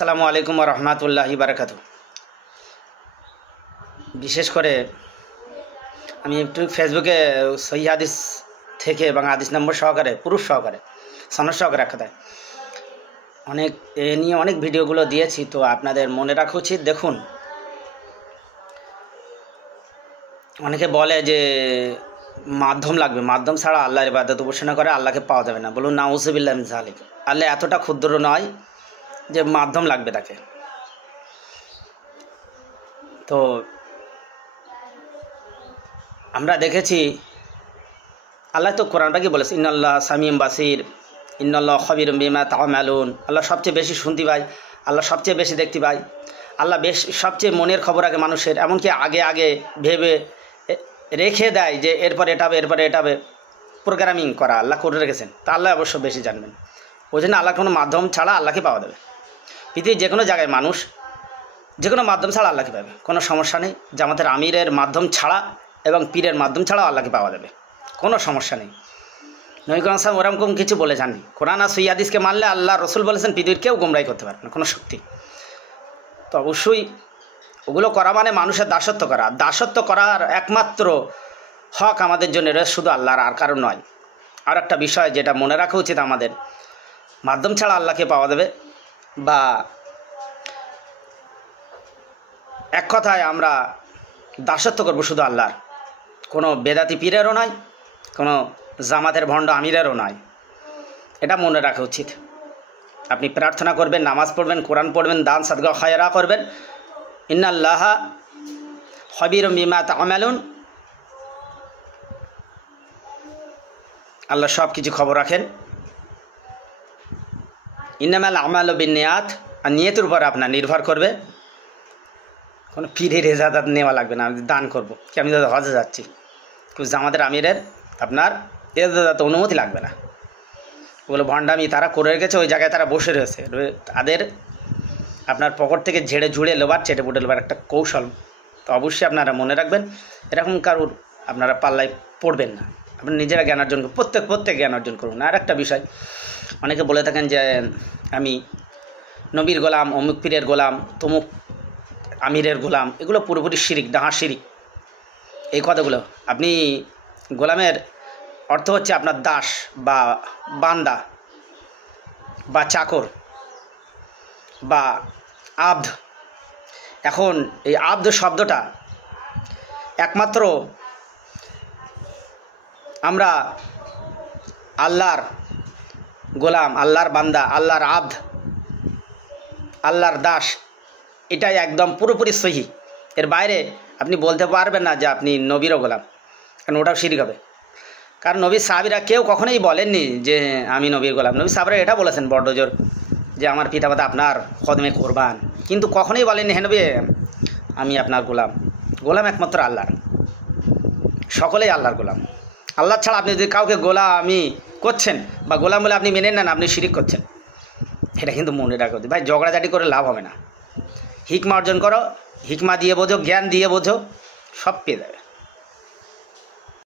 আসসালামু আলাইকুম ওয়া রাহমাতুল্লাহি ওয়া বারাকাতুহু। বিশেষ করে আমি একটু ফেসবুকে সহিহ হাদিস থেকে এবং হাদিস নম্বর সহকারে পুরুষ সহকারে সনদ সহকারে এক কথায় অনেক এ নিয়ে অনেক ভিডিওগুলো দিয়েছি। তো আপনাদের মনে রাখা উচিত। দেখুন, অনেকে বলে যে মাধ্যম লাগবে, মাধ্যম ছাড়া আল্লাহর ইবাদত উপাসনা করে আল্লাহকে পাওয়া যাবে না। বলুন নাউযুবিল্লাহি মিন যালিক। আল্লাহ এতটা ক্ষুদ্র নয় যে মাধ্যম লাগবে তাকে। তো আমরা দেখেছি আল্লাহ তো কোরআন পাকে বলেছে ইন্নাল্লাহ সামিউম বাসির, ইন্নাল্লাহ খবিরুম বিমা তা'মালুন। আল্লাহ সবচেয়ে বেশি শুনতে পায়, আল্লাহ সবচেয়ে বেশি দেখতে পায়, আল্লাহ সবচেয়ে মনের খবর আগে মানুষের, এমনকি আগে আগে ভেবে রেখে দেয় যে এরপরে এটা হবে এরপরে এটা হবে। প্রোগ্রামিং করা আল্লাহ করে রেখেছেন। তা আল্লাহ অবশ্য বেশি জানবেন। ওই জন্য আল্লাহ কোনো মাধ্যম ছাড়া আল্লাহকে পাওয়া যাবে। পৃথিবীর যে কোনো জায়গায় মানুষ যে কোনো মাধ্যম ছাড়া আল্লাহকে পাবে, কোনো সমস্যা নেই। জামাতের আমিরের মাধ্যম ছাড়া এবং পীরের মাধ্যম ছাড়াও আল্লাহকে পাওয়া যাবে, কোনো সমস্যা নেই। নবী করিম সাল্লাল্লাহু আলাইহি ওয়াসাল্লাম ওরকম কিছু বলে যাননি। কোরআন আর সহিহ হাদিসকে মানলে আল্লাহ রসুল বলেছেন পৃথিবীর কেউ গোমরাহি করতে পারবে না, কোনো শক্তি। তো অবশ্যই ওগুলো করা মানে মানুষের দাসত্ব করা। দাসত্ব করার একমাত্র হক আমাদের জন্য রয়েছে শুধু আল্লাহর, আর কারণ নয়। আর একটা বিষয় যেটা মনে রাখা উচিত আমাদের, মাধ্যম ছাড়া আল্লাহকে পাওয়া যাবে বা এক কথায় আমরা দাসত্ব করব শুধু আল্লাহর। কোনো বেদাতি পীরেরও নয়, কোনো জামাতের ভণ্ড আমিরেরও নয়। এটা মনে রাখা উচিত। আপনি প্রার্থনা করবেন, নামাজ পড়বেন, কোরআন পড়বেন, দান সাদকা খায়রা করবেন। ইন্নাল্লাহা খবিরুম বিমা তা'মালুন। আল্লাহ সব কিছু খবর রাখেন। ইন্নামাল আমালু বিন্নিয়াত। আর নিয়তের উপর আপনার নির্ভর করবে। কোনো পীরের ইজাজত নেওয়া লাগবে না। আমি দান করবো কি, আমি তো হজে যাচ্ছি, কিন্তু আমাদের আমিরের আপনার ইজাজত অনুমতি লাগবে না। ওগুলো ভণ্ডামি তারা করে রেখেছে, ওই জায়গায় তারা বসে রয়েছে। তাদের আপনার পকেট থেকে ঝেড়ে ঝুড়ে লোবার, চেটে পুটে লোবার একটা কৌশল। তো অবশ্যই আপনারা মনে রাখবেন, এরকম কারুর আপনারা পাল্লায় পড়বেন না। আপনারা নিজেরা জ্ঞান অর্জন করুন, প্রত্যেক জ্ঞান অর্জন করুন। আর একটা বিষয়, অনেকে বলে থাকেন যে আমি নবীর গোলাম, অমুক পীরের গোলাম, তমুক আমিরের গোলাম। এগুলো পুরোপুরি শিরিক, ডাহা শিরিক। এই কথাগুলো, আপনি গোলামের অর্থ হচ্ছে আপনার দাস বা বান্দা বা চাকর বা আব্দ। এখন এই আব্দ শব্দটা একমাত্র আমরা আল্লাহর গোলাম, আল্লাহর বান্দা, আল্লাহর আব্দ, আল্লাহর দাস, এটাই একদম পুরোপুরি সহি। এর বাইরে আপনি বলতে পারবেন না যে আপনি নবীরও গোলাম, কারণ ওটাও শিরিক হবে। কারণ নবীর সাহাবীরা কেউ কখনোই বলেননি যে আমি নবীর গোলাম। নবী সাহাবীরা এটা বলেছেন বড় জোর যে আমার পিতামাতা আপনার কদমে কোরবান, কিন্তু কখনোই বলেননি হে নবী আমি আপনার গোলাম। গোলাম একমাত্র আল্লাহর, সকলেই আল্লাহর গোলাম। আল্লাহ ছাড়া আপনি যদি কাউকে গোলামি করছেন বা গোলাম বলে আপনি মেনে নেন, আপনি শিরিক করছেন। এটা কিন্তু মনে রাখো ভাই, ঝগড়াঝাটি করে লাভ হবে না। হিকমা অর্জন করো, হিকমা দিয়ে বোঝো, জ্ঞান দিয়ে বোঝো, সব পেয়ে যাবে।